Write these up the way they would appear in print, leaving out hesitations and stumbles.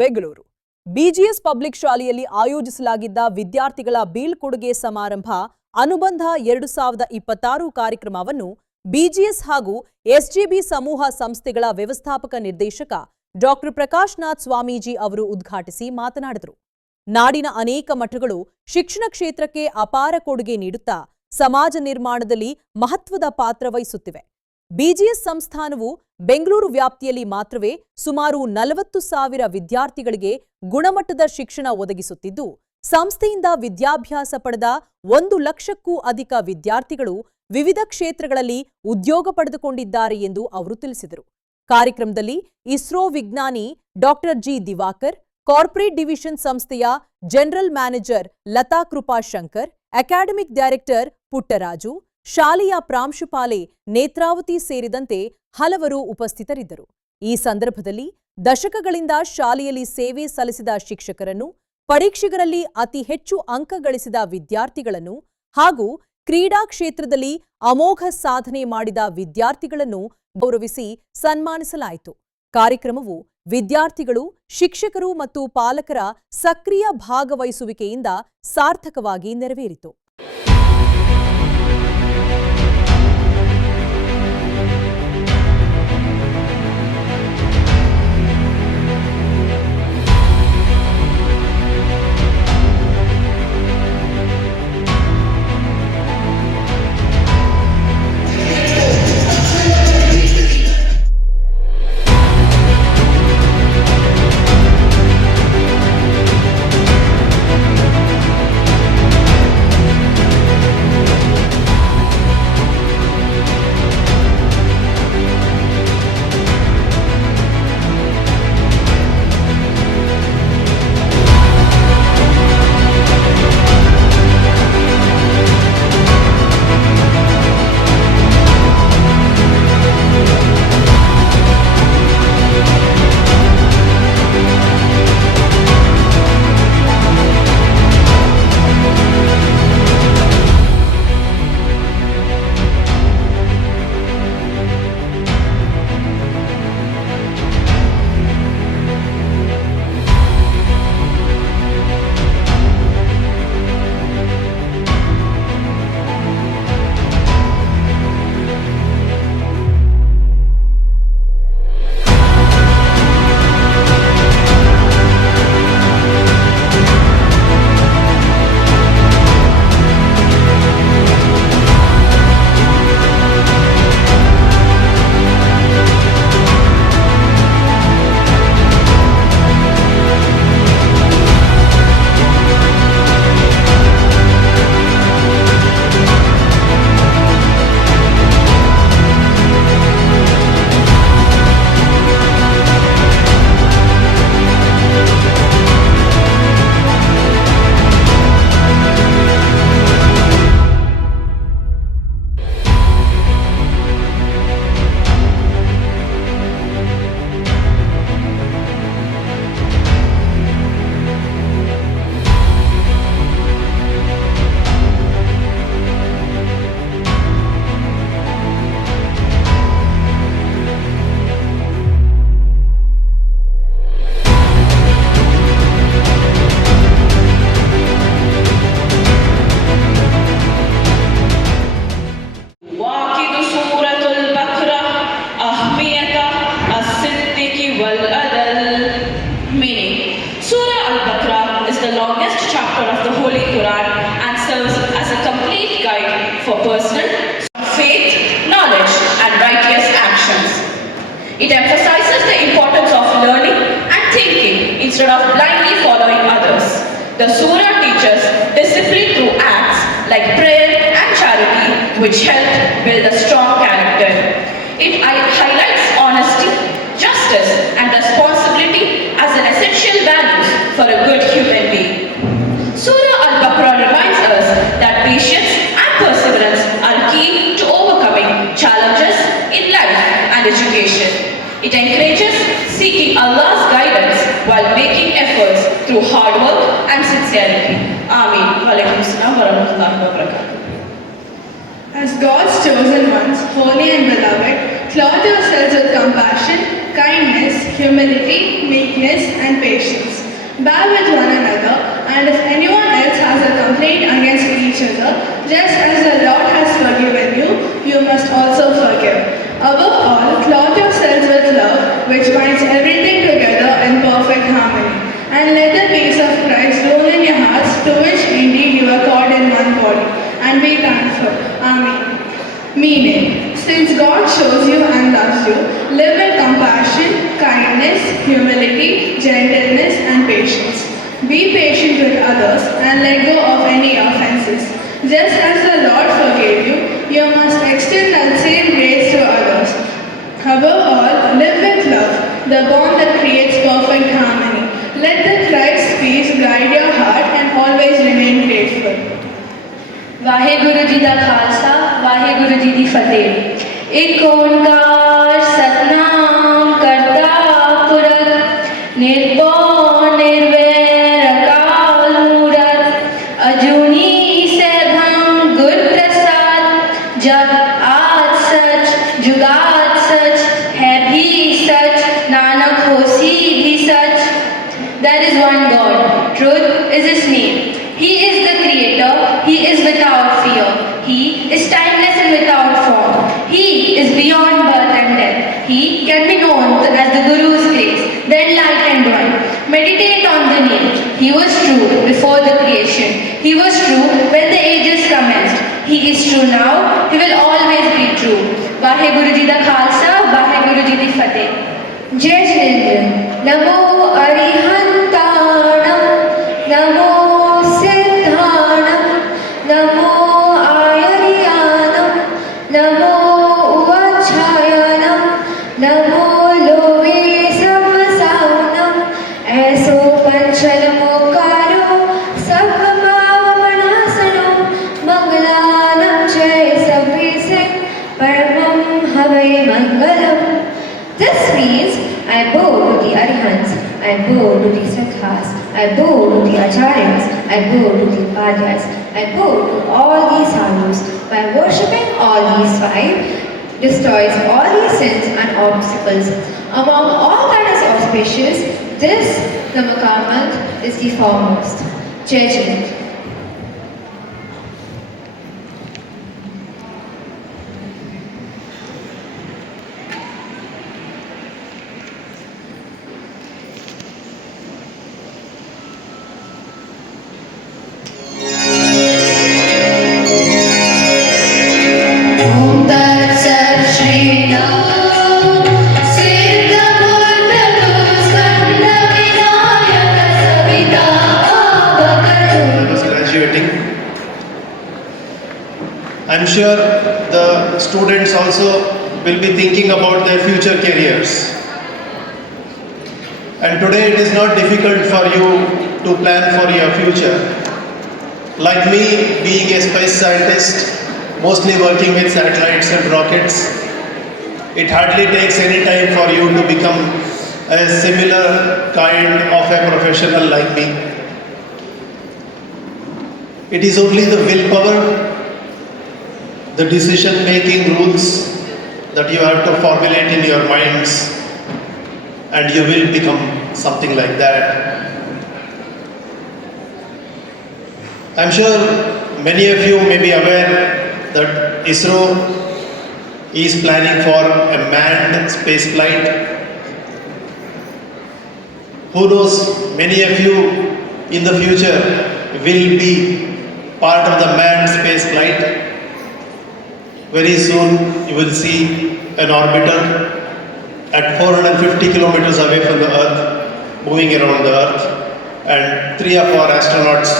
Bengaluru. BGS public ಶಾಲೆಯಲ್ಲಿ ಆಯೋಜಿಸಲಾಗಿದ್ದ ವಿದ್ಯಾರ್ಥಿಗಳ ಬೀಳ್ಕೊಡುಗೆ ಸಮಾರಂಭ ಅನುಬಂಧ 2026 ಕಾರ್ಯಕ್ರಮವನ್ನು ಬಿಜಿಎಸ್ ಹಾಗೂ ಎಸ್ಜೆಬಿ ಸಮೂಹ ಸಂಸ್ಥೆಗಳ ವ್ಯವಸ್ಥಾಪಕ ನಿರ್ದೇಶಕ ಡಾಕ್ಟರ್ ಪ್ರಕಾಶ್ನಾಥ್ ಸ್ವಾಮೀಜಿ ಅವರು ಉದ್ಘಾಟಿಸಿ ಮಾತನಾಡಿದರು. ನಾಡಿನ ಅನೇಕ ಮಠಗಳು ಶಿಕ್ಷಣ ಕ್ಷೇತ್ರಕ್ಕೆ ಅಪಾರ ಕೊಡುಗೆ ನೀಡುತ್ತಾ ಸಮಾಜ ನಿರ್ಮಾಣದಲ್ಲಿ ಮಹತ್ವದ ಪಾತ್ರ ವಹಿಸುತ್ತಿವೆ. ಬಿಜಿಎಸ್ ಸಂಸ್ಥಾನವು ಬೆಂಗಳೂರು ವ್ಯಾಪ್ತಿಯಲ್ಲಿ ಮಾತ್ರವೇ ಸುಮಾರು 40,000 ವಿದ್ಯಾರ್ಥಿಗಳಿಗೆ ಗುಣಮಟ್ಟದ ಶಿಕ್ಷಣ ಒದಗಿಸುತ್ತಿದ್ದು, ಸಂಸ್ಥೆಯಿಂದ ವಿದ್ಯಾಭ್ಯಾಸ ಪಡೆದ 1 ಲಕ್ಷಕ್ಕೂ ಅಧಿಕ ವಿದ್ಯಾರ್ಥಿಗಳು ವಿವಿಧ ಕ್ಷೇತ್ರಗಳಲ್ಲಿ ಉದ್ಯೋಗ ಪಡೆದುಕೊಂಡಿದ್ದಾರೆ ಎಂದು ಅವರು ತಿಳಿಸಿದರು. ಕಾರ್ಯಕ್ರಮದಲ್ಲಿ ಇಸ್ರೋ ವಿಜ್ಞಾನಿ doctor G Diwakar, corporate division ಸಂಸ್ಥೆಯ general manager Latha Krupa Shankar, academic director Puttaraju, ಶಾಲೆಯ ಪ್ರಾಂಶುಪಾಲೆ ನೇತ್ರಾವತಿ ಸೇರಿದಂತೆ ಹಲವರು ಉಪಸ್ಥಿತರಿದ್ದರು. ಈ ಸಂದರ್ಭದಲ್ಲಿ ದಶಕಗಳಿಂದ ಶಾಲೆಯಲ್ಲಿ ಸೇವೆ ಸಲ್ಲಿಸಿದ ಶಿಕ್ಷಕರನ್ನು, ಪರೀಕ್ಷೆಗಳಲ್ಲಿ ಅತಿ ಹೆಚ್ಚು ಅಂಕ ಗಳಿಸಿದ ವಿದ್ಯಾರ್ಥಿಗಳನ್ನು ಹಾಗೂ ಕ್ರೀಡಾ ಕ್ಷೇತ್ರದಲ್ಲಿ ಅಮೋಘ ಸಾಧನೆ ಮಾಡಿದ ವಿದ್ಯಾರ್ಥಿಗಳನ್ನು ಗೌರವಿಸಿ ಸನ್ಮಾನಿಸಲಾಯಿತು. ಕಾರ್ಯಕ್ರಮವು ವಿದ್ಯಾರ್ಥಿಗಳು, ಶಿಕ್ಷಕರು ಮತ್ತು ಪಾಲಕರ ಸಕ್ರಿಯ ಭಾಗವಹಿಸುವಿಕೆಯಿಂದ ಸಾರ್ಥಕವಾಗಿ ನೆರವೇರಿತು. For personal faith, knowledge, and righteous actions. It emphasizes the importance of learning and thinking instead of blindly following others. The surah teaches discipline through acts like prayer and charity, which help build a strong character. It highlights honesty, justice, and responsibility as an essential values for a good human being. Surah Al-Baqarah reminds us that patience and perseverance are key to overcoming challenges in life and education. It encourages seeking Allah's guidance while making efforts through hard work and sincerity. Ameen. Wa alaikum assalam wa rahmatullahi wa barakatuh. As God's chosen ones, holy and beloved, clothe yourselves with compassion, kindness, humility, meekness, and patience. Bear with one another, and if anyone else has a complaint against each other, just as the Lord has forgiven you, you must also forgive. Above all, clothe yourselves with love, which binds everything together in perfect harmony. And let the peace of Christ rule in your hearts, to which indeed you are called in one body. And be thankful. Amen. Meaning, since God chose you and loves you, live with compassion, kindness, humility, gentleness, and patience. Be patient with others and let go of any offenses. Just as the Lord forgave you, you must extend that same grace to others. Above all, live with love, the bond that creates perfect harmony. Let the Christ's peace guide your heart and always remain grateful. Waheguru ji ਦਾ ਖਾਲਸਾ ਵਾਹਿਗੁਰੂ ਜੀ ਦੀ ਫਤਿਹ। ਏਕ ਓੰਕਾਰ ਸਤਨਾਮ ਕਰਤਾ ਪੁਰਖ ਨਿਰਭਉ ਨਿਰਵੈਰ ਅਕਾਲ ਮੂਰਤ ਅਜੂਨੀ ਸੈਭੰ ਗੁਰ ਪ੍ਰਸਾਦ ਜਪ ਆਦ ਸਚ ਜੁਗਾਦ ਸਚ ਹੈ ਵੀ ਸਚ ਨਾਨਕ ਹੋਸੀ ਵੀ ਸਚ। There is one God. Truth is His name. He is the Creator. He is without fear. He is timeless and without form. He is beyond birth and death. He can be known as the Guru's grace, the enlightened one. Meditate on the name. He was true before the creation. He was true when the ages commenced. He is true now. He will always be true. Vaheguru Ji da Khalsa, Vaheguru Ji di Fateh. Jai Jilendra. Namo Arihantanam. Namo Siddhanam. Namo Ayariyanam. Namo Uvachayanam. Namo Loe Sabsavanam. Aso Panchalamokaro Sabhavavanasanam. Mangalanam Jai Sabhising Paramam Havai Mangalam. This means I bow to the Arihants, I bow to the Sakhas, I bow to the Acharyas, I bow to the Padyas, I bow to all these sadhus. By worshipping all these five, destroys all these sins and obstacles. Among all that is auspicious, this, the Makamat, is the foremost. Jai Jilendra. I'm sure the students also will be thinking about their future careers. And today it is not difficult for you to plan for your future. Like me, being a space scientist, mostly working with satellites and rockets, it hardly takes any time for you to become a similar kind of a professional like me. It is only the willpower, the decision-making rules that you have to formulate in your minds, and you will become something like that. I'm sure many of you may be aware that ISRO is planning for a manned space flight. Who knows, many of you in the future will be part of the manned space flight. Very soon you will see an orbiter at 450 kilometers away from the Earth, moving around the Earth, and 3 of our astronauts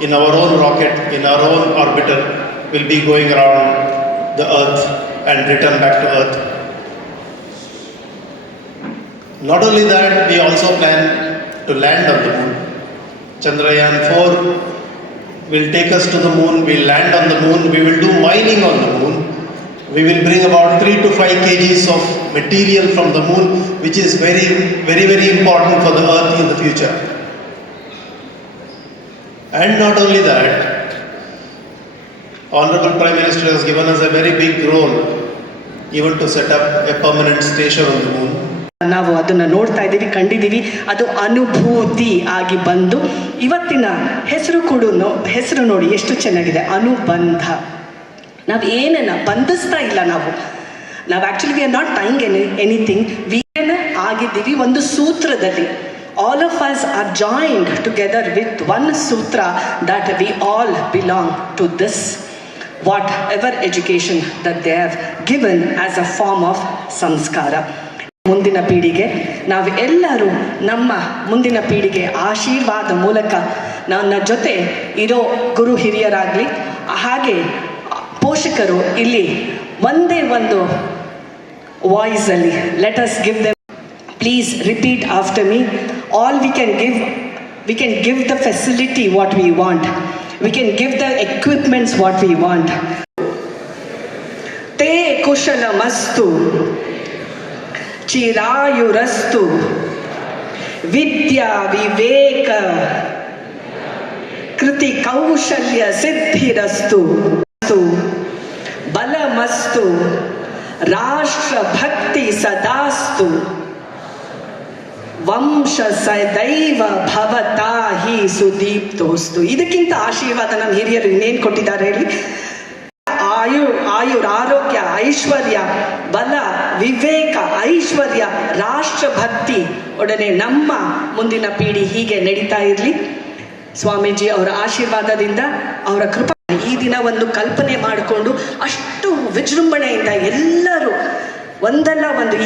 in our own rocket, in our own orbiter, will be going around the Earth and return back to Earth. Not only that, we also plan to land on the moon. Chandrayaan 4 will take us to the moon, we'll land on the moon, we will do mining on the moon. We will bring about 3 to 5 kgs of material from the moon, which is very important for the Earth in the future. And not only that, Honorable Prime Minister has given us a very big role even to set up a permanent station on the moon. ನಾವು ಅದನ್ನು ನೋಡ್ತಾ ಇದ್ದೀವಿ, ಕಂಡಿದ್ದೀವಿ. ಅದು ಅನುಭೂತಿ ಆಗಿ ಬಂದು ಇವತ್ತಿನ ಹೆಸರು ನೋಡಿ ಎಷ್ಟು ಚೆನ್ನಾಗಿದೆ, ಅನುಬಂಧ. ನಾವು ಏನನ್ನ ಬಂಧಿಸ್ತಾ ಇಲ್ಲ, ನಾವು actually we are not tying anything. We ಆಗಿದ್ದೀವಿ ಒಂದು ಸೂತ್ರದಲ್ಲಿ. All of us are joined together with one sutra that we all belong to this, whatever education that they have given as a form of samskara. ಮುಂದಿನ ಪೀಳಿಗೆ ನಾವೆಲ್ಲರೂ ನಮ್ಮ ಮುಂದಿನ ಪೀಳಿಗೆ ಆಶೀರ್ವಾದ ಮೂಲಕ ನನ್ನ ಜೊತೆ ಇರೋ ಗುರು ಹಿರಿಯರಾಗಲಿ ಹಾಗೆ ಪೋಷಕರು ಇಲ್ಲಿ ಒಂದೇ ಒಂದು ವಾಯ್ಸಲ್ಲಿ let us give them. Please repeat after me. All we can give the facility what we want. We can give the equipments what we want. Te kushalamastu, chirayurastu, vidya viveka, kriti kaushalya siddhirastu, balamastu, rashtra bhakti sadastu, ವಂಶ ಸದೈವ ಭವತಾ ಹಿ ಸುದೀಪ್ತೋಸ್ತು. ಇದಕ್ಕಿಂತ ಆಶೀರ್ವಾದ ನಮ್ಮ ಹಿರಿಯರು ಇನ್ನೇನು ಕೊಟ್ಟಿದ್ದಾರೆ ಹೇಳಿ? ಆರೋಗ್ಯ, ಐಶ್ವರ್ಯ, ಬಲ, ವಿವೇಕ, ಐಶ್ವರ್ಯ, ರಾಷ್ಟ್ರಭಕ್ತಿ ಒಡನೆ ನಮ್ಮ ಮುಂದಿನ ಪೀಳಿ ಹೀಗೆ ನಡೀತಾ ಇರಲಿ. ಸ್ವಾಮೀಜಿ ಅವರ ಆಶೀರ್ವಾದದಿಂದ, ಅವರ ಕೃಪಾ ಈ ದಿನ ಒಂದು ಕಲ್ಪನೆ ಮಾಡಿಕೊಂಡು ಅಷ್ಟು ವಿಜೃಂಭಣೆಯಿಂದ ಎಲ್ಲರೂ ಒಂದಲ್ಲ ಒಂದು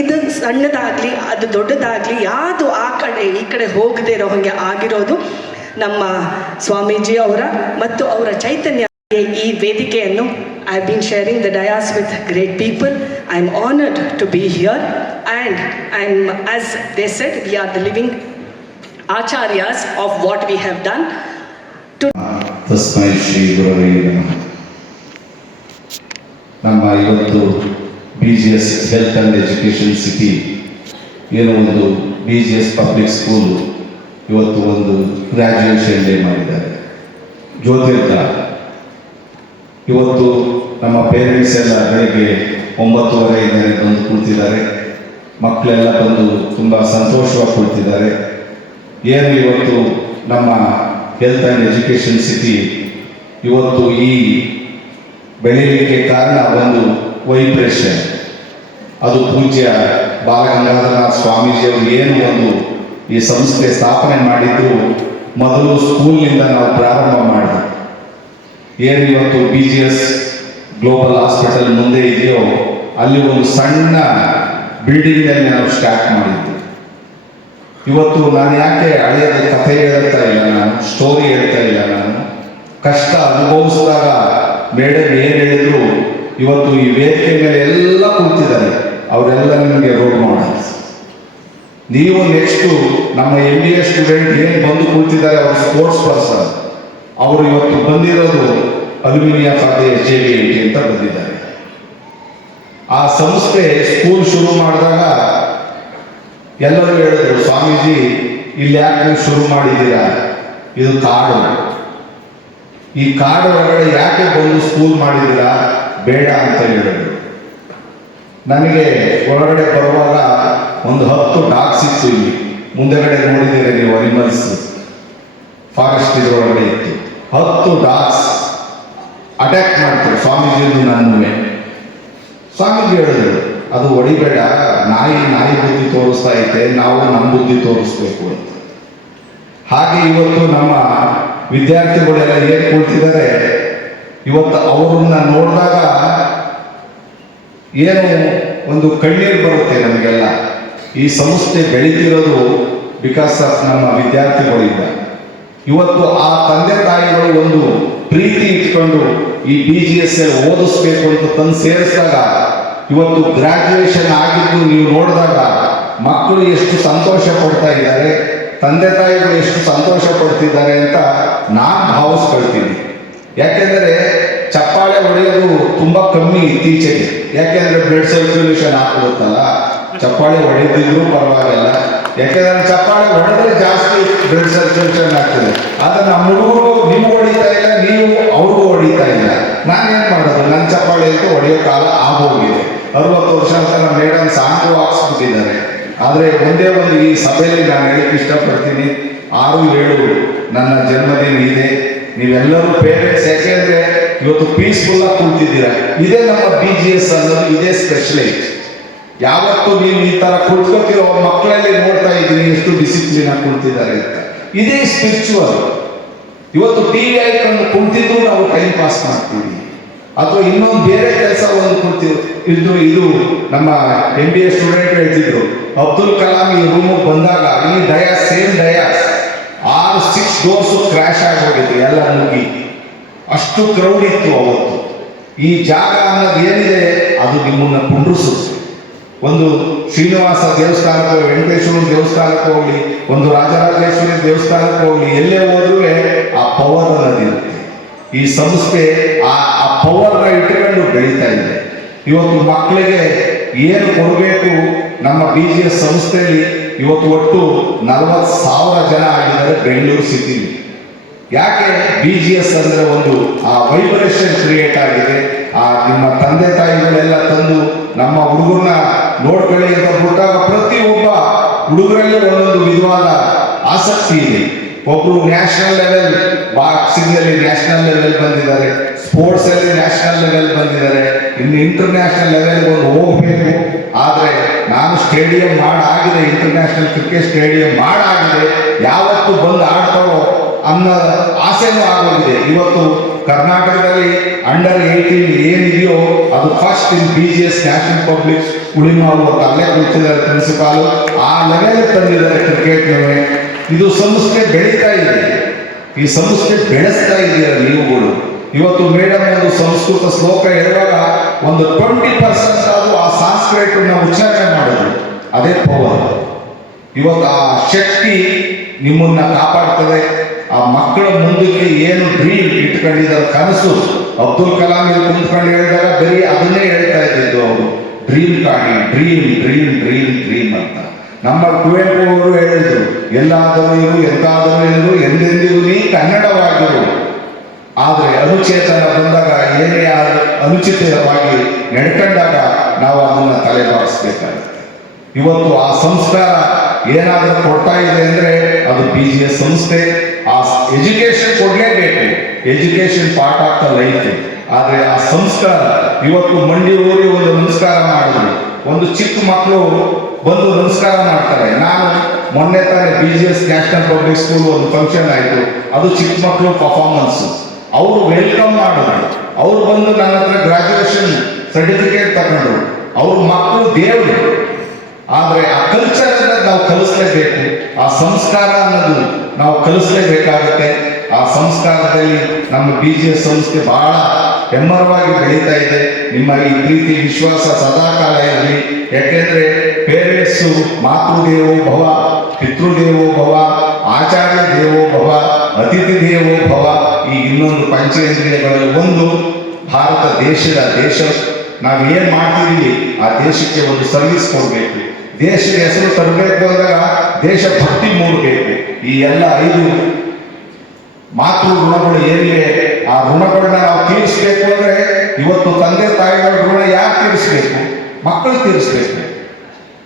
ಇದು ಸಣ್ಣದಾಗಲಿ ಅದು ದೊಡ್ಡದಾಗಲಿ ಯಾವುದು ಆ ಕಡೆ ಈ ಕಡೆ ಹೋಗದೇ ಇರೋ ಹಾಗೆ ಆಗಿರೋದು ನಮ್ಮ ಸ್ವಾಮೀಜಿ ಅವರ ಮತ್ತು ಅವರ ಚೈತನ್ಯ. ಈ ವೇದಿಕೆಯನ್ನು I have been sharing the dais with great people. I am honoured to be here and I am, as they said, we are the living acharyas of what we have done. ತಸ್ಮೈ ಶ್ರೀ ಗುರವೇ ನಮಃ. ನಮ್ಮ ಇವತ್ತು BGS health and education city ಏನೋ ಒಂದು BGS public school ಇವತ್ತು ಒಂದು ಗ್ರ್ಯಾಜುಯೇಷನ್ ಡೇ ಮಾಡಿದ್ದಾರೆ. ಜ್ಯೋತಿರ್ಥ ಇವತ್ತು ನಮ್ಮ ಪೇರೆಂಟ್ಸ್ ಎಲ್ಲ ಬೆಳಗ್ಗೆ 9:30 ಬಂದು ಕುಳಿತಿದ್ದಾರೆ. ಮಕ್ಕಳೆಲ್ಲ ಬಂದು ತುಂಬ ಸಂತೋಷವಾಗಿ ಕುಳಿತಿದ್ದಾರೆ. ಏನು ಇವತ್ತು ನಮ್ಮ ಹೆಲ್ತ್ ಆ್ಯಂಡ್ ಎಜುಕೇಷನ್ ಸಿಟಿ ಇವತ್ತು ಈ ಬೆಳೆಯಲಿಕ್ಕೆ ಕಾರಣ ಒಂದು ವೈಬ್ರೇಷನ್. ಅದು ಪೂಜ್ಯ ಬಾಲಗಂಗಾಧರನಾಥ ಸ್ವಾಮೀಜಿಯವರು ಏನು ಒಂದು ಈ ಸಂಸ್ಥೆ ಸ್ಥಾಪನೆ ಮಾಡಿದ್ದು ಮೊದಲು ಸ್ಕೂಲ್ನಿಂದ ನಾವು ಪ್ರಾರಂಭ ಮಾಡಿದ್ವಿ. ಏನು ಇವತ್ತು BGS ಗ್ಲೋಬಲ್ ಹಾಸ್ಪಿಟಲ್ ಮುಂದೆ ಇದೆಯೋ ಅಲ್ಲಿ ಒಂದು ಸಣ್ಣ ಬಿಲ್ಡಿಂಗ್ನಲ್ಲಿ ನಾವು ಸ್ಟಾರ್ಟ್ ಮಾಡಿದ್ವಿ. ಇವತ್ತು ನಾನು ಯಾಕೆ ಹಳೆಯ ಕಥೆ ಹೇಳ್ತಾ ಇಲ್ಲ, ನಾನು ಸ್ಟೋರಿ ಹೇಳ್ತಾ ಇಲ್ಲ, ನಾನು ಕಷ್ಟ ಅನುಭವಿಸಿದಾಗ ಮೇಡಮ್ ಏನು ಹೇಳಿದ್ರು ಇವತ್ತು ಈ ವೇದಿಕೆ ಮೇಲೆ ಎಲ್ಲ ಕೂತಿದ್ದಾರೆ, ಅವರೆಲ್ಲ ನಿಮಗೆ ರೋಲ್ ಮಾಡಲ್ಸ್. ನೀವು ನೆಕ್ಸ್ಟು ನಮ್ಮ MBA ಸ್ಟೂಡೆಂಟ್ ಏನು ಬಂದು ಕೂತಿದ್ದಾರೆ ಅವರು ಸ್ಪೋರ್ಟ್ಸ್ ಪರ್ಸನ್, ಅವರು ಇವತ್ತು ಬಂದಿರೋದು ಅಲ್ಯೂಮಿನಿಯಂ ಫಾರ್ ದಿ HAV ಅಂತ ಬಂದಿದ್ದಾರೆ. ಆ ಸಂಸ್ಥೆ ಸ್ಕೂಲ್ ಶುರು ಮಾಡಿದಾಗ ಎಲ್ಲರೂ ಹೇಳಿದ್ರು, ಸ್ವಾಮೀಜಿ ಇಲ್ಲಿ ಯಾಕೆ ನೀವು ಶುರು ಮಾಡಿದ್ದೀರಾ, ಇದು ಕಾಡು, ಈ ಕಾಡು ಒಳಗಡೆ ಯಾಕೆ ಬಂದು ಸ್ಕೂಲ್ ಮಾಡಿದ್ದೀರಾ, ಬೇಡ ಅಂತ ಹೇಳಿದ್ರು. ನನಗೆ ಒಳಗಡೆ ಬರುವಾಗ ಒಂದು 10 ಡಾಗ್ಸ್ ಇತ್ತು. ಇಲ್ಲಿ ಮುಂದೆಗಡೆ ನೋಡಿದ್ದೀರಿ ನೀವು, ಅನಿಮಲ್ಸ್ ಫಾರೆಸ್ಟ್ ಇದರೊಳಗಡೆ ಇತ್ತು. 10 ಡಾಗ್ಸ್ ಅಟ್ಯಾಕ್ ಮಾಡ್ತಾರೆ ಸ್ವಾಮೀಜಿಯನ್ನು ನನ್ನುವೆ. ಸ್ವಾಮೀಜಿ ಹೇಳಿದ್ರು, ಅದು ಹೊಡಿಬೇಡ, ನಾಯಿ ಬುದ್ಧಿ ತೋರಿಸ್ತಾ ಐತೆ, ನಾವು ನಮ್ಮ ಬುದ್ಧಿ ತೋರಿಸ್ಬೇಕು ಅಂತ. ಹಾಗೆ ಇವತ್ತು ನಮ್ಮ ವಿದ್ಯಾರ್ಥಿಗಳೆಲ್ಲ ಹೇಗೆ ಕೂಳ್ತಿದ್ದಾರೆ, ಇವತ್ತು ಅವರನ್ನ ನೋಡಿದಾಗ ಏನು ಒಂದು ಕಣ್ಣೀರು ಬರುತ್ತೆ ನಮಗೆಲ್ಲ. ಈ ಸಂಸ್ಥೆ ಬೆಳೀತಿರೋದು ಬಿಕಾಸ್ ಆಫ್ ನಮ್ಮ ವಿದ್ಯಾರ್ಥಿಗಳಿಂದ. ಇವತ್ತು ಆ ತಂದೆ ತಾಯಿಗಳು ಒಂದು ಪ್ರೀತಿ ಇಟ್ಕೊಂಡು ಈ BGS ಓದಿಸ್ಬೇಕು ಅಂತ ತಂದು ಸೇರಿಸಿದಾಗ ಇವತ್ತು ಗ್ರಾಜ್ಯುಯೇಷನ್ ಆಗಿದ್ದು ನೀವು ನೋಡಿದಾಗ ಮಕ್ಕಳು ಎಷ್ಟು ಸಂತೋಷ ಪಡ್ತಾ ಇದ್ದಾರೆ, ತಂದೆ ತಾಯಿಗಳು ಎಷ್ಟು ಸಂತೋಷ ಪಡ್ತಿದ್ದಾರೆ ಅಂತ ನಾನು ಭಾವಿಸ್ಕೊಳ್ತೀನಿ. ಯಾಕೆಂದರೆ ಚಪ್ಪಾಳೆ ಹೊಡೆಯೋದು ತುಂಬ ಕಮ್ಮಿ ಇತ್ತೀಚೆಗೆ. ಯಾಕೆಂದರೆ ಬ್ಲಡ್ ಸರ್ಕ್ಯುಲೇಷನ್ ಆಗ್ಬಿಡುತ್ತಲ್ಲ, ಚಪ್ಪಾಳೆ ಹೊಡೆದಿದ್ರು ಪರವಾಗಿಲ್ಲ. ಯಾಕೆಂದರೆ ಚಪ್ಪಾಳೆ ಹೊಡೆದ್ರೆ ಜಾಸ್ತಿ ಬ್ಲಡ್ ಸರ್ಕ್ಯುಲೇಷನ್ ಆಗ್ತದೆ. ಆದರೆ ನಮ್ಮ ಹುಡುಗರು ನೀವು ಹೊಡಿತಾ ಇಲ್ಲ, ನೀವು ಅವ್ರಿಗೂ ಹೊಡಿತಾ ಇಲ್ಲ. ನಾನೇನು ಮಾಡೋದು, ನನ್ನ ಚಪ್ಪಾಳೆ ಅಂತ ಹೊಡೆಯೋ ಕಾಲ ಆಗೋಗಿದೆ. 60 ವರ್ಷ ಅಂತ ನಮ್ಮ ಮೇಡಮ್ ಸಾಂಗು ಹಾಕ್ಸ್ಬಿಟ್ಟಿದ್ದಾರೆ. ಆದರೆ ಒಂದೇ ಒಂದು ಈ ಸಭೆಯಲ್ಲಿ ನಾನು ಹೇಳಕ್ಕೆ ಇಷ್ಟಪಡ್ತೀನಿ, 6-7 ನನ್ನ ಜನ್ಮದಿನ ಇದೆ. ನೀವೆಲ್ಲರೂ ಪೇರೆಂಟ್ಸ್, ಯಾಕೆಂದ್ರೆ ಇವತ್ತು ಪೀಸ್ಫುಲ್ ಆಗಿ ಕೂತಿದ್ದೀರಾ. ಇದೇ ನಮ್ಮ BGS ಅನ್ನೋದು, ಇದೇ ಸ್ಪೆಷಲೈಟ್. ಯಾವತ್ತು ನೀವು ಈ ತರ ಕುತ್ಕೋತಿರೋ ಮಕ್ಕಳಲ್ಲಿ ನೋಡ್ತಾ ಇದ್ದೀನಿ ಎಷ್ಟು ಡಿಸಿಪ್ಲಿನ್ ಆಗಿ ಕುಳಿತಿದ್ದಾರೆ ಅಂತ. ಇದೇ ಸ್ಪಿರಿಚುವಲ್. ಇವತ್ತು ಟಿವಿ ಹಾಕೊಂಡು ಕುಂತಿದ್ದು ನಾವು ಟೈಮ್ ಪಾಸ್ ಮಾಡ್ತೀವಿ, ಅಥವಾ ಇನ್ನೊಂದು ಬೇರೆ ಕೆಲಸ ಒಂದು ಕುಂತೀವಿ. ಇದು ನಮ್ಮ MBA ಸ್ಟೂಡೆಂಟ್ ಹೇಳ್ತಿದ್ರು, ಅಬ್ದುಲ್ ಕಲಾಂ ಈ ರೂಮಿಗೆ ಬಂದಾಗ ಈ Dias, same Dias 6 doors crash ಆಗೋಗಿತ್ತು, ಎಲ್ಲ ನುಗ್ಗಿ. ಅಷ್ಟು ಕ್ರೌಡ್ ಇತ್ತು ಅವತ್ತು. ಈ ಜಾಗ ಅನ್ನೋದು ಏನಿದೆ ಅದು ನಿಮ್ಮನ್ನ ಕುಂಡ್ರಿಸುತ್ತೆ. ಒಂದು ಶ್ರೀನಿವಾಸ ದೇವಸ್ಥಾನಕ್ಕೆ, ವೆಂಕಟೇಶ್ವರ ದೇವಸ್ಥಾನಕ್ಕೆ ಹೋಗ್ಲಿ, ಒಂದು ರಾಜರಾಜೇಶ್ವರಿ ದೇವಸ್ಥಾನಕ್ಕೆ ಹೋಗ್ಲಿ, ಎಲ್ಲೇ ಹೋದ್ರೂ ಆ ಪವರ್ ಅನ್ನೋದಿರುತ್ತೆ. ಈ ಸಂಸ್ಥೆ ಆ ಪವರ್ನ ಇಟ್ಕೊಂಡು ಬೆಳೀತಾ ಇದೆ. ಇವತ್ತು ಮಕ್ಕಳಿಗೆ ಏನು ಕೊಡಬೇಕು, ನಮ್ಮ BGS ಸಂಸ್ಥೆಯಲ್ಲಿ ಇವತ್ತು ಒಟ್ಟು 40,000 ಜನ ಆಗಿದ್ದಾರೆ ಬೆಂಗಳೂರು ಸಿಟಿಲಿ. ಯಾಕೆ BGS ಅಂದರೆ ಒಂದು ಆ ವೈಬ್ರೇಷನ್ ಕ್ರಿಯೇಟ್ ಆಗಿದೆ. ನಿಮ್ಮ ತಂದೆ ತಾಯಿಗಳೆಲ್ಲ ತಂದು ನಮ್ಮ ಹುಡುಗರನ್ನ ನೋಡ್ಕೊಳ್ಳಿ ಅಂತ ಬಿಟ್ಟಾಗ ಪ್ರತಿಯೊಬ್ಬ ಹುಡುಗರಲ್ಲಿ ಒಂದೊಂದು ವಿಧವಾದ ಆಸಕ್ತಿ ಇದೆ. ಒಬ್ರು ನ್ಯಾಷನಲ್ ಲೆವೆಲ್ ಬಾಕ್ಸಿಂಗ್ ಅಲ್ಲಿ ನ್ಯಾಷನಲ್ ಲೆವೆಲ್ ಬಂದಿದ್ದಾರೆ, ಸ್ಪೋರ್ಟ್ಸ್ ಅಲ್ಲಿ ನ್ಯಾಷನಲ್ ಲೆವೆಲ್ ಬಂದಿದ್ದಾರೆ, ಇನ್ನು ಇಂಟರ್ನ್ಯಾಷನಲ್ ಲೆವೆಲ್ ಒಂದು ಹೋಗ್ಬೇಕು. ಆದ್ರೆ ನಾನು ಸ್ಟೇಡಿಯಂ ಮಾಡಾಗಿದೆ, ಇಂಟರ್ನ್ಯಾಷನಲ್ ಕ್ರಿಕೆಟ್ ಸ್ಟೇಡಿಯಂ ಮಾಡಾಗಿದೆ, ಯಾವತ್ತು ಬಂದು ಆಡ್ತಾರೋ ಅನ್ನೋ ಆಸೆನೂ ಆಗೋಗಿದೆ. ಇವತ್ತು ಕರ್ನಾಟಕದಲ್ಲಿ ಅಂಡರ್-18 ಏನಿದೆಯೋ ಅದು first in BGS national public Ulimavu ಅಲ್ಲೇ ಕೂತಿದ್ದಾರೆ ಪ್ರಿನ್ಸಿಪಾಲು. ಆ ಲೆವೆಲ್ ತಂದಿದ್ದಾರೆ ಕ್ರಿಕೆಟ್ ಲೆವೆಲ್. ಇದು ಸಂಸ್ಥೆ ಬೆಳೀತಾ ಇದೆ. ಈ ಸಂಸ್ಥೆ ಬೆಳೆಸ್ತಾ ಇದೆಯಲ್ಲ ನೀವುಗಳು. ಇವತ್ತು ಮೇಡಮ್ ಒಂದು ಸಂಸ್ಕೃತ ಶ್ಲೋಕ ಹೇಳುವಾಗ ಒಂದು 20% ಆದರೂ ಆ ಸಾಂಸ್ಕ್ರಿಟ್ನ ಉಚ್ಚಾರಣೆ ಮಾಡಿದ್ರು. ಅದೇ ಪವರ್. ಇವತ್ತು ಆ ಶಕ್ತಿ ನಿಮ್ಮನ್ನ ಕಾಪಾಡ್ತದೆ. ಆ ಮಕ್ಕಳ ಮುಂದಕ್ಕೆ ಏನು ಡ್ರೀಮ್ ಇಟ್ಕೊಂಡಿದ್ದಾರೆ, ಕನಸು. ಅಬ್ದುಲ್ ಕಲಾಂ ಇಲ್ಲಿ ಕುಂತ್ಕೊಂಡು ಹೇಳಿದಾಗ ಬರೀ ಅದನ್ನೇ ಹೇಳ್ತಾ ಇದ್ದಿದ್ದು ಅವರು, ಡ್ರೀಮ್ ಕಾಣಿ, ಡ್ರೀಮ್ ಡ್ರೀಮ್ ಡ್ರೀಮ್ ಡ್ರೀಮ್ ಅಂತ. ನಮ್ಮ ಕುವೆಂಪು ಅವರು ಹೇಳಿದ್ರು, ಎಲ್ಲಾದರೂ ಇರು, ಎಂತಾದರೂ ಇರು, ಎಂದೆಂದಿಗೂ ನೀ ಕನ್ನಡವಾಗಿರು. ಆದರೆ ಅನುಚೇತನ ಬಂದಾಗ, ಏನೇ ಅನುಚಿತವಾಗಿ ನಡ್ಕೊಂಡಾಗ ನಾವು ಅದನ್ನು ತಲೆಬಾರಿಸ್ಬೇಕಾಗುತ್ತೆ. ಇವತ್ತು ಆ ಸಂಸ್ಕಾರ ಏನಾದರೂ ಕೊಡ್ತಾ ಇದೆ ಅಂದರೆ ಅದು BGS ಸಂಸ್ಥೆ. ಆ ಎಜುಕೇಶನ್ ಕೊಡಲೇಬೇಕು, education part of the life. ಆದರೆ ಆ ಸಂಸ್ಕಾರ ಇವತ್ತು ಮಂಡಿ ಊರಿ ಒಂದು ನಮಸ್ಕಾರ ಮಾಡಿದ್ರು, ಒಂದು ಚಿಕ್ಕ ಮಕ್ಕಳು ಬಂದು ನಮಸ್ಕಾರ ಮಾಡ್ತಾರೆ. ನಾನು ಮೊನ್ನೆ ತಾನೇ BGS ನ್ಯಾಷನಲ್ ಪಬ್ಲಿಕ್ ಸ್ಕೂಲ್ ಒಂದು ಫಂಕ್ಷನ್ ಆಯಿತು, ಅದು ಚಿಕ್ಕ ಮಕ್ಕಳು ಪರ್ಫಾರ್ಮೆನ್ಸ್. ಅವರು ವೆಲ್ಕಮ್ ಮಾಡಿದ್ರು, ಅವ್ರು ಬಂದು ನನ್ನ ಹತ್ರ ಗ್ರಾಜುಯೇಷನ್ ಸರ್ಟಿಫಿಕೇಟ್ ತಗೊಂಡ್ರು. ಅವ್ರ ಮಕ್ಕಳು ದೇವರು. ಆದರೆ ಆ ಕಲ್ಚರ್ ಅನ್ನೋದು ನಾವು ಕಲಿಸ್ಲೇಬೇಕು, ಆ ಸಂಸ್ಕಾರ ಅನ್ನೋದು ನಾವು ಕಲಿಸ್ಲೇಬೇಕಾಗುತ್ತೆ. ಆ ಸಂಸ್ಕಾರದಲ್ಲಿ ನಮ್ಮ BGS ಸಂಸ್ಥೆ ಬಹಳ ಹೆಮ್ಮರವಾಗಿ ಬೆಳೀತಾ ಇದೆ. ನಿಮ್ಮ ಈ ಪ್ರೀತಿ ವಿಶ್ವಾಸ ಸದಾಕಾಲ ಇರಲಿ. ಯಾಕೆಂದ್ರೆ ಪೇರೆಂಟ್ಸು ಮಾತೃದೇವೋ ಭವ, ಪಿತೃದೇವೋ ಭವ, ಆಚಾರ್ಯ ದೇವೋ ಭವ, ಅತಿಥಿ ದೇವೋ ಭವ. ಈ ಇನ್ನೊಂದು ಪಂಚೇಂದ್ರಿಯಗಳಲ್ಲಿ ಒಂದು ಭಾರತ ದೇಶ ನಾವು ಏನು ಮಾಡ್ತಿದ್ದೀವಿ ಆ ದೇಶಕ್ಕೆ ಒಂದು ಸರ್ವಿಸ್ ಕೊಡಬೇಕು. ದೇಶದ ಹೆಸರು ತರಬೇಕು ಅಂದಾಗ ದೇಶಭಕ್ತಿ ಮೂಡಬೇಕು. ಈ ಎಲ್ಲ 5 ಮಾತೃ ಋಣಗಳು ಏನಿವೆ ಆ ಋಣಗಳನ್ನ ನಾವು ತೀರಿಸಬೇಕು ಅಂದ್ರೆ ಇವತ್ತು ತಂದೆ ತಾಯಿಗಳ ಋಣ ಯಾರು ತೀರಿಸಬೇಕು? ಮಕ್ಕಳು ತೀರಿಸಬೇಕು.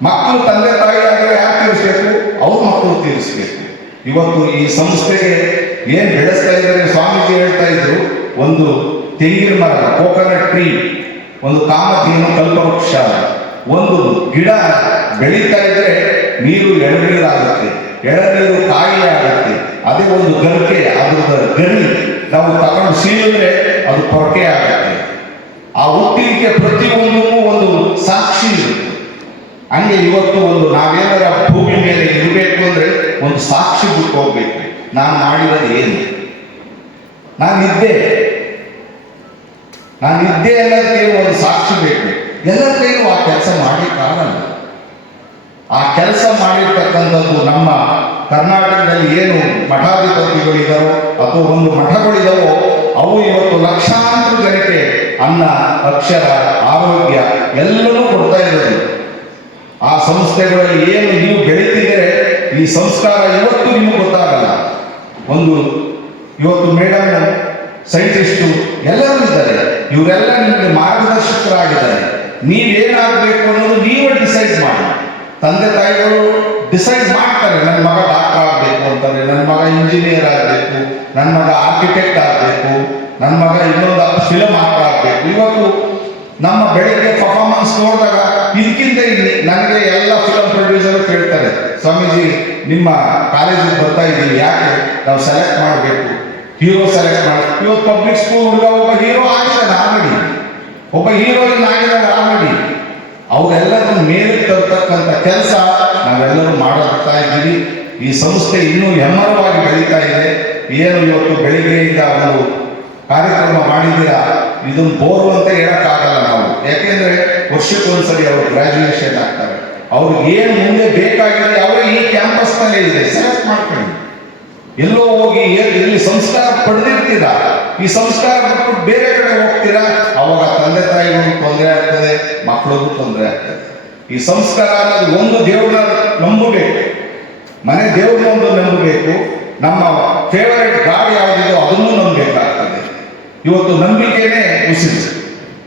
ಮಕ್ಕಳು ತಂದೆ ತಾಯಿ ಆದರೆ ಯಾರು ತೀರಿಸಬೇಕು? ಅವ್ರ ಮಕ್ಕಳು ತೀರಿಸಬೇಕು. ಇವತ್ತು ಈ ಸಂಸ್ಥೆಗೆ ಏನು ಬೆಳೆಸ್ತಾ ಇದ್ದಾರೆ, ಸ್ವಾಮೀಜಿ ಹೇಳ್ತಾ ಇದ್ರು, ಒಂದು ತೆಂಗಿನ ಮರ, ಕೋಕೋನಟ್ ಟ್ರೀ, ಒಂದು ಕಾಮಧೇನು ಕಲ್ಪವೃಕ್ಷ, ಒಂದು ಗಿಡ ಬೆಳೀತಾ ಇದ್ರೆ ನೀರು ಎಳನೀರಾಗುತ್ತೆ, ಎಳನೀರು ಕಾಯಿ ಆಗುತ್ತೆ. ಅದೇ ಒಂದು ಗರಿಕೆ, ಅದ್ರ ಗರಿ ನಾವು ತಗೊಂಡು ಸೀಳಿದ್ರೆ ಅದು ಪೊರಕೆ ಆಗುತ್ತೆ. ಆ ಹುಟ್ಟಿಗೆ ಪ್ರತಿಯೊಂದು ಒಂದು ಸಾಕ್ಷಿ ಇರುತ್ತೆ. ಹಂಗೆ ಇವತ್ತು ಒಂದು ನಾವೇನಾರ ಭೂಮಿ ಮೇಲೆ ಇರಬೇಕು ಅಂದ್ರೆ ಒಂದು ಸಾಕ್ಷಿ ಬಿಟ್ಟು ಹೋಗ್ಬೇಕು. ನಾನು ಮಾಡಿರೋದು ಏನು, ನಾನಿದ್ದೆ ಅನ್ನೋದಕ್ಕೆ ಒಂದು ಸಾಕ್ಷಿ ಬೇಕು. ಎಲ್ಲರ ಕೈಲೂ ಆ ಕೆಲಸ ಮಾಡಲಿಕ್ಕಾಗಲ್ಲ. ಆ ಕೆಲಸ ಮಾಡಿರ್ತಕ್ಕಂಥದ್ದು ನಮ್ಮ ಕರ್ನಾಟಕದಲ್ಲಿ ಏನು ಮಠಾಧಿಪತಿಗಳಿದಾರೋ ಅಥವಾ ಒಂದು ಮಠಗಳಿದಾವೋ ಅವು ಇವತ್ತು ಲಕ್ಷಾಂತರ ಜನಕ್ಕೆ ಅನ್ನ, ಅಕ್ಷರ, ಆರೋಗ್ಯ ಎಲ್ಲವೂ ಕೊಡ್ತಾ ಇರೋದು. ಆ ಸಂಸ್ಥೆಗಳಲ್ಲಿ ಏನು ನೀವು ಬೆಳೀತಿದ್ರೆ ಈ ಸಂಸ್ಕಾರ ಇವತ್ತು ನಿಮಗೆ ಗೊತ್ತಾಗಲ್ಲ. ಒಂದು ಇವತ್ತು ಮೇಡಮ್, ಸೈಂಟಿಸ್ಟು ಎಲ್ಲರೂ ಇದ್ದಾರೆ. ಇವರೆಲ್ಲ ನಿಮಗೆ ಮಾರ್ಗದರ್ಶಕರಾಗಿದ್ದಾರೆ. ನೀವೇನಾಗಬೇಕು ಅನ್ನೋದು ನೀವೇ ಡಿಸೈಡ್ ಮಾಡಿ. ತಂದೆ ತಾಯಿಗಳು ಡಿಸೈಡ್ ಮಾಡ್ತಾರೆ, ನನ್ನ ಮಗ ಡಾಕ್ಟರ್ ಆಗಬೇಕು ಅಂತಾರೆ, ನನ್ನ ಮಗ ಇಂಜಿನಿಯರ್ ಆಗಬೇಕು, ನನ್ನ ಮಗ ಆರ್ಕಿಟೆಕ್ಟ್ ಆಗಬೇಕು, ನನ್ನ ಮಗ ಇನ್ನೊಂದು ಫಿಲಮ್ ಆಕ್ಟರ್ ಆಗಬೇಕು. ಇವತ್ತು ನಮ್ಮ ಬೆಳಿಗ್ಗೆ ಪರ್ಫಾರ್ಮೆನ್ಸ್ ನೋಡಿದಾಗ ಇದಕ್ಕಿಂತ ನನಗೆ ಎಲ್ಲ ಫಿಲಮ್ ಪ್ರೊಡ್ಯೂಸರ್ ಕೇಳ್ತಾರೆ, ಸ್ವಾಮೀಜಿ ನಿಮ್ಮ ಕಾಲೇಜಿಗೆ ಬರ್ತಾ ಇದ್ದೀವಿ, ಯಾಕೆ ನಾವು ಸೆಲೆಕ್ಟ್ ಮಾಡಬೇಕು, ಹೀರೋ ಸೆಲೆಕ್ಟ್ ಮಾಡಿ. ಇವತ್ತು ಪಬ್ಲಿಕ್ ಸ್ಕೂಲ್ ಹುಡುಗ ಒಬ್ಬ ಹೀರೋ ಆಗಿದ್ದಾನೆ ಆಲ್ರೆಡಿ, ಒಬ್ಬ ಹೀರೋಯಿನ್ ಆಗಿದ್ದಾನೆ ಆಲ್ರೆಡಿ. ಅವರೆಲ್ಲರನ್ನು ಮೇಲೆ ತರ್ತಕ್ಕಂಥ ಕೆಲಸ ನಾವೆಲ್ಲರೂ ಮಾಡುತ್ತಾ ಇದ್ದೀವಿ. ಈ ಸಂಸ್ಥೆ ಇನ್ನೂ ಹೆಮ್ಮರವಾಗಿ ಬೆಳೀತಾ ಇದೆ. ಏನು ಇವತ್ತು ಬೆಳಿಗ್ಗೆಯಿಂದ ಒಂದು ಕಾರ್ಯಕ್ರಮ ಮಾಡಿದ್ದೀರಾ, ಇದನ್ನು ಬೋರು ಅಂತ ಹೇಳಕ್ಕಾಗಲ್ಲ ನಾವು. ಯಾಕೆಂದ್ರೆ ವರ್ಷಕ್ಕೊಂದ್ಸರಿ ಅವರು ಗ್ರಾಜ್ಯುಯೇಷನ್ ಆಗ್ತಾರೆ. ಅವ್ರಿಗೆ ಏನು ಮುಂದೆ ಬೇಕಾಗಿದೆ ಅವರೇ ಈ ಕ್ಯಾಂಪಸ್ನಲ್ಲೇ ಇದೆ, ಸೆಲೆಕ್ಟ್ ಮಾಡ್ಕೊಳ್ಳಿ. ಎಲ್ಲೋ ಹೋಗಿ ಇಲ್ಲಿ ಸಂಸ್ಕಾರ ಪಡೆದಿರ್ತೀರಾ, ಈ ಸಂಸ್ಕಾರ ಬಿಟ್ಟು ಬೇರೆ ಕಡೆ ಹೋಗ್ತೀರಾ, ಅವಾಗ ತಂದೆ ತಾಯಿಗಳಿಗೂ ತೊಂದರೆ ಆಗ್ತದೆ, ಮಕ್ಕಳಿಗೂ ತೊಂದರೆ ಆಗ್ತದೆ. ಈ ಸಂಸ್ಕಾರ ಅನ್ನೋದು ಒಂದು ದೇವ್ರನ್ನ ನಂಬಬೇಕು, ಮನೆ ದೇವ್ರನ್ನ ಒಂದು ನಂಬಬೇಕು, ನಮ್ಮ ಫೇವರೇಟ್ ಗಾಡಿ ಯಾವುದಿದೋ ಅದನ್ನು ನಂಬಬೇಕಾಗ್ತದೆ. ಇವತ್ತು ನಂಬಿಕೆನೇ ಉಸಿರು.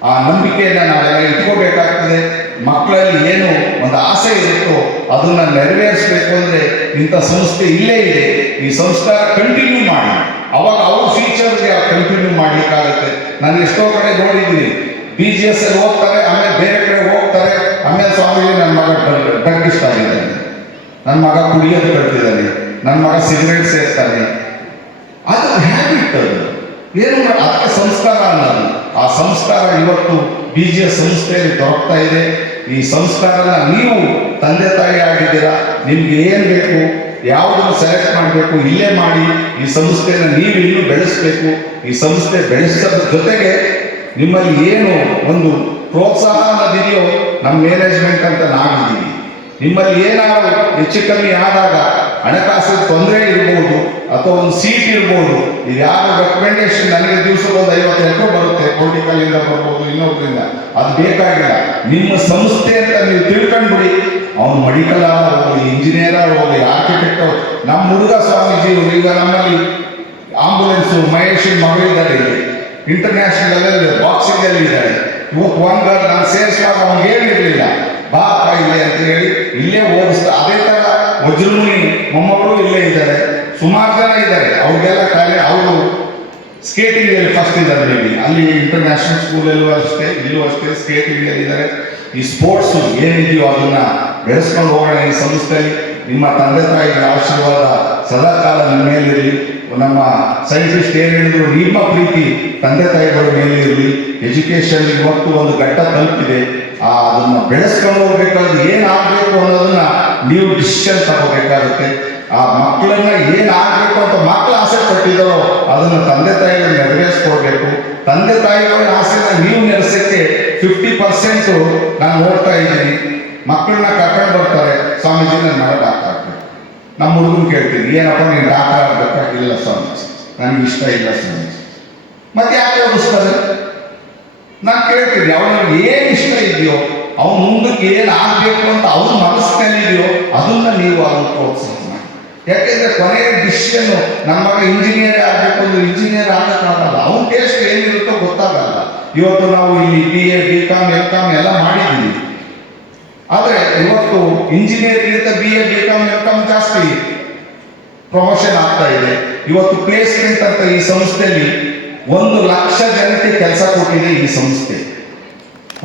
ಆ ನಂಬಿಕೆಯನ್ನು ನಾವೆಲ್ಲ ಇಟ್ಕೋಬೇಕಾಗ್ತದೆ. ಮಕ್ಕಳಲ್ಲಿ ಏನು ಒಂದು ಆಸೆ ಇರುತ್ತೋ ಅದನ್ನ ನೆರವೇರಿಸಬೇಕು ಅಂದ್ರೆ ಇಂಥ ಸಂಸ್ಥೆ ಇಲ್ಲೇ ಇದೆ. ಈ ಸಂಸ್ಕಾರ ಕಂಟಿನ್ಯೂ ಮಾಡಿ, ಅವಾಗ ಅವ್ರ ಫ್ಯೂಚರ್ಗೆ ಕಂಟಿನ್ಯೂ ಮಾಡ್ಲಿಕ್ಕಾಗುತ್ತೆ. ನಾನು ಎಷ್ಟೋ ಕಡೆ ನೋಡಿದ್ದೀನಿ, BGS ಅಲ್ಲಿ ಹೋಗ್ತಾರೆ, ಆಮೇಲೆ ಬೇರೆ ಕಡೆ ಹೋಗ್ತಾರೆ, ಆಮೇಲೆ ಸ್ವಾಮೀಜಿ ನನ್ನ ಮಗ ಡ್ರಗ್ ಇಷ್ಟ ಆಗಿದ್ದಾನೆ, ನನ್ನ ಮಗ ಕುಡಿಯೋದು ಕಳ್ತಿದ್ದಾನೆ, ನನ್ನ ಮಗ ಸಿಗರೇಟ್ ಸೇರ್ತಾನೆ. ಅದು ಹ್ಯಾಬಿಟ್, ಅದು ಏನು ಅದಕ್ಕೆ ಸಂಸ್ಕಾರ ಅನ್ನೋದು. ಆ ಸಂಸ್ಕಾರ ಇವತ್ತು BGS ಸಂಸ್ಥೆಯಲ್ಲಿ ದೊರಕ್ತಾ ಇದೆ. ಈ ಸಂಸ್ಕಾರನ ನೀವು ತಂದೆ ತಾಯಿ ಆಗಿದ್ದೀರಾ, ನಿಮ್ಗೆ ಏನು ಬೇಕು, ಯಾವುದನ್ನು ಸೆಲೆಕ್ಟ್ ಮಾಡಬೇಕು ಇಲ್ಲೇ ಮಾಡಿ. ಈ ಸಂಸ್ಥೆಯನ್ನು ನೀವು ಇನ್ನೂ ಬೆಳೆಸಬೇಕು. ಈ ಸಂಸ್ಥೆ ಬೆಳೆಸೋದ್ರ ಜೊತೆಗೆ ನಿಮ್ಮಲ್ಲಿ ಏನು ಒಂದು ಪ್ರೋತ್ಸಾಹ ಅನ್ನೋದಿದೆಯೋ ನಮ್ಮ ಮ್ಯಾನೇಜ್ಮೆಂಟ್ ಅಂತ ನಾವಿದ್ದೀವಿ. ನಿಮ್ಮಲ್ಲಿ ಏನಾದರೂ ಹೆಚ್ಚು ಕಮ್ಮಿ ಆದಾಗ ಹಣಕಾಸಿನ ತೊಂದರೆ ಇರ್ಬೋದು ಅಥವಾ ಒಂದು ಸೀಟ್ ಇರ್ಬೋದು, ಇದು ಯಾರು ರೆಕಮೆಂಡೇಶನ್ ನನಗೆ ದಿವಸಕ್ಕೆ ಒಂದು 50 ಎಕರೆ ಬರುತ್ತೆ, ಪೊಲಿಟಿಕಲ್ ಇಂದ ಬರ್ಬೋದು, ಇನ್ನೊಬ್ಬರಿಂದ, ಅದು ಬೇಕಾಗಿಲ್ಲ. ನಿಮ್ಮ ಸಂಸ್ಥೆ ಅಂತ ನೀವು ತಿಳ್ಕೊಂಡ್ಬಿಡಿ. ಅವನು ಮೆಡಿಕಲ್ ಹೋಗಲಿ, ಇಂಜಿನಿಯರ್ ಹೋಗಲಿ, ಆರ್ಕಿಟೆಕ್ಟ್. ನಮ್ಮ ಹುಡುಗ ಸ್ವಾಮೀಜಿ ಈಗ ನಮ್ಮಲ್ಲಿ ಆಂಬುಲೆನ್ಸು ಮಹೇಶ್ ಮಗಳಿದ್ದಾರೆ, ಇಲ್ಲಿ ಇಂಟರ್ನ್ಯಾಷನಲ್ ಅಲ್ಲಿ ಬಾಕ್ಸಿಂಗ್ ಅಲ್ಲಿ ಇದ್ದಾರೆ. ಇವತ್ತು ಒಂದು ನಾನು ಸೇರಿಸುವಾಗ ಅವ್ನಿಗೆ ಏನಿರಲಿಲ್ಲ, ಬಾ ಇಲ್ಲೇ ಅಂತ ಹೇಳಿ ಇಲ್ಲೇ ಓದಿಸ್ತಾ. ಅದೇ ತರ ವಜ್ರಮುನಿ ಮೊಮ್ಮಗಳು ಇಲ್ಲೇ ಇದ್ದಾರೆ, ಸುಮಾರು ಜನ ಇದ್ದಾರೆ. ಅವ್ರಿಗೆಲ್ಲ ಕಾಲೇ ಅವರು ಸ್ಕೇಟಿಂಗ್ ಅಲ್ಲಿ ಫಸ್ಟ್ ಇದ್ದಾರೆ. ಮೇಬಿ ಅಲ್ಲಿ ಇಂಟರ್ನ್ಯಾಷನಲ್ ಸ್ಕೂಲಲ್ಲೂ ಅಷ್ಟೇ, ಇಲ್ಲೂ ಅಷ್ಟೇ ಸ್ಕೇಟಿಂಗ್ ಅಲ್ಲಿ ಇದ್ದಾರೆ. ಈ ಸ್ಪೋರ್ಟ್ಸ್ ಏನಿದೆಯೋ ಅದನ್ನ ಬೆಳೆಸ್ಕೊಂಡು ಹೋಗೋಣ. ಈ ಸಂಸ್ಥೆಯಲ್ಲಿ ನಿಮ್ಮ ತಂದೆ ತಾಯಿಗಳ ಆಶೀರ್ವಾದ ಸದಾಕಾಲ ನಿಮ್ಮ ಮೇಲಿರಲಿ. ನಮ್ಮ ಸೈಂಟಿಸ್ಟ್ ಏನು ಹೇಳಿದ್ರು, ನಿಮ್ಮ ಪ್ರೀತಿ ತಂದೆ ತಾಯಿಗಳ ಮೇಲೆ ಇರಲಿ. ಎಜುಕೇಶನ್ ಇವತ್ತು ಒಂದು ಘಟ್ಟ ತಲುಪಿದೆ, ಅದನ್ನ ಬೆಳೆಸ್ಕೊಂಡು ಹೋಗ್ಬೇಕಾದ್ರೆ ಏನಾಗಬೇಕು ಅನ್ನೋದನ್ನ ನೀವು ಡಿಸಿಷನ್ ತಗೋಬೇಕಾಗುತ್ತೆ. ಆ ಮಕ್ಕಳನ್ನ ಏನಾಗಬೇಕು ಅಂತ ಮಕ್ಕಳು ಆಸೆ ಪಟ್ಟಿದ್ದಾರೋ ಅದನ್ನು ತಂದೆ ತಾಯಿಗಳು ನೆರವೇರಿಸ್ಕೊಡ್ಬೇಕು. ತಂದೆ ತಾಯಿಗಳ ಆಸೆನ ನೀವು ನೆರೆಸಕ್ಕೆ 50% ನಾನು ನೋಡ್ತಾ ಇದ್ದೀನಿ. ಮಕ್ಕಳನ್ನ ಕರ್ಕೊಂಡು ಬರ್ತಾರೆ, ಸ್ವಾಮೀಜಿ ನನ್ನ ಮಗ ಡಾಕ್ಟರ್ ಆಗ್ಬೇಕು. ನಮ್ಮ ಹುಡುಗನ್ ಕೇಳ್ತೀನಿ, ಏನಪ್ಪ ನೀನು ಡಾಕ್ಟರ್ ಆಗ್ಬೇಕಾಗಿಲ್ಲ ಸ್ವಾಮೀಜಿ, ನನಗೆ ಇಷ್ಟ ಇಲ್ಲ ಸ್ವಾಮೀಜಿ. ಮತ್ತೆ ಯಾಕೆ ಓದಿಸ್ತಾರೆ? ನಾನು ಕೇಳ್ತೀನಿ, ಅವನಿಗೆ ಏನು ಇಷ್ಟ ಇದೆಯೋ, ಅವನು ಮುಂದಕ್ಕೆ ಏನು ಆಗಬೇಕು ಅಂತ ಅವನ ಮನಸ್ಸಿನಲ್ಲಿ ಇದೆಯೋ ಅದನ್ನ ನೀವು ಅವನು ಪ್ರೋತ್ಸಾಹ ಮಾಡಿ. ಯಾಕೆಂದ್ರೆ ಕೊನೆಯ ಡಿಸಿಷನ್ ನಮ್ಮ ಮಗ ಇಂಜಿನಿಯರ್ ಆಗಬೇಕು ಅಂದ್ರೆ ಇಂಜಿನಿಯರ್ ಆಗಕ್ಕಾಗಲ್ಲ. ಅವನ ಟೇಸ್ಟ್ ಏನಿರುತ್ತೋ ಗೊತ್ತಾಗಲ್ಲ. ಇವತ್ತು ನಾವು ಇಲ್ಲಿ BA BCom MCom ಎಲ್ಲ ಮಾಡಿದ್ದೀವಿ, ಆದರೆ ಇವತ್ತು ಇಂಜಿನಿಯರ್ಗಿಂತ BA BCom MCom ಜಾಸ್ತಿ ಪ್ರಮೋಷನ್ ಆಗ್ತಾ ಇದೆ. ಇವತ್ತು ಪ್ಲೇಸ್ಮೆಂಟ್ ಅಂತ ಈ ಸಂಸ್ಥೆಯಲ್ಲಿ 1 ಲಕ್ಷ ಜನಕ್ಕೆ ಕೆಲಸ ಕೊಟ್ಟಿದೆ. ಈ ಸಂಸ್ಥೆ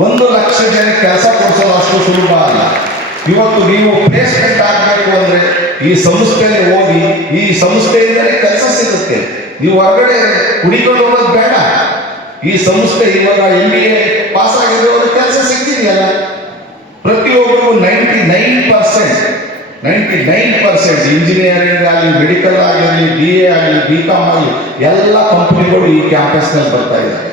1 ಲಕ್ಷ ಜನಕ್ಕೆ ಕೆಲಸ ಕೊಡಿಸೋದು ಅಷ್ಟು ಸುಲಭ ಅಲ್ಲ. ಇವತ್ತು ನೀವು ಪ್ಲೇಸ್ಮೆಂಟ್ ಆಗಬೇಕು ಅಂದ್ರೆ ಈ ಸಂಸ್ಥೆಯಲ್ಲಿ ಹೋಗಿ, ಈ ಸಂಸ್ಥೆಯಿಂದಲೇ ಕೆಲಸ ಸಿಗುತ್ತೆ. ನೀವು ಹೊರಗಡೆ ಹುಡಿಕೊಂಡು ಹೋಗೋದು ಬೇಡ. ಈ ಸಂಸ್ಥೆ ಇವಾಗ MBA ಪಾಸ್ ಆಗಿರೋರು ಕೆಲಸ ಸಿಗ್ತಿದೆಯಲ್ಲ. ಪ್ರತಿಯೊಬ್ಬರಿಗೂ 99% ಇಂಜಿನಿಯರಿಂಗ್ ಆಗಲಿ, ಮೆಡಿಕಲ್ ಆಗಿರಲಿ, BA ಆಗಲಿ, BCom ಆಗಲಿ ಎಲ್ಲ ಕಂಪನಿಗಳು ಈ ಕ್ಯಾಂಪಸ್ನಲ್ಲಿ ಬರ್ತಾ ಇದ್ದಾರೆ.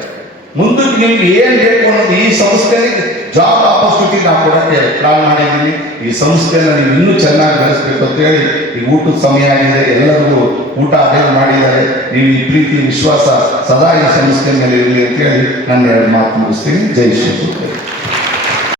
ಮುಂದಕ್ಕೆ ನಿಮ್ಗೆ ಏನು ಬೇಕು ಅನ್ನೋದು ಈ ಸಂಸ್ಥೆಯಲ್ಲಿ ಜಾಬ್ ಆಪರ್ಚುನಿಟಿ ನಾವು ಕೊಡೋಕ್ಕೆ ಪ್ಲಾನ್ ಮಾಡಿದ್ದೀನಿ. ಈ ಸಂಸ್ಥೆಯನ್ನು ನೀವು ಇನ್ನೂ ಚೆನ್ನಾಗಿ ಬೆಳೆಸಬೇಕು ಅಂತೇಳಿ ಈ ಊಟದ ಸಮಯ ಆಗಿದೆ, ಎಲ್ಲರಿಗೂ ಊಟ ಅರೇಂಜ್ ಮಾಡಿದ್ದಾರೆ. ನೀವು ಈ ಪ್ರೀತಿ ವಿಶ್ವಾಸ ಸದಾ ಈ ಸಂಸ್ಥೆ ಮೇಲೆ ಇರಲಿ ಅಂತೇಳಿ ನಾನು 2 ಮಾತು ಮುಗಿಸ್ತೀನಿ. ಜೈ ಶ್ರೀ.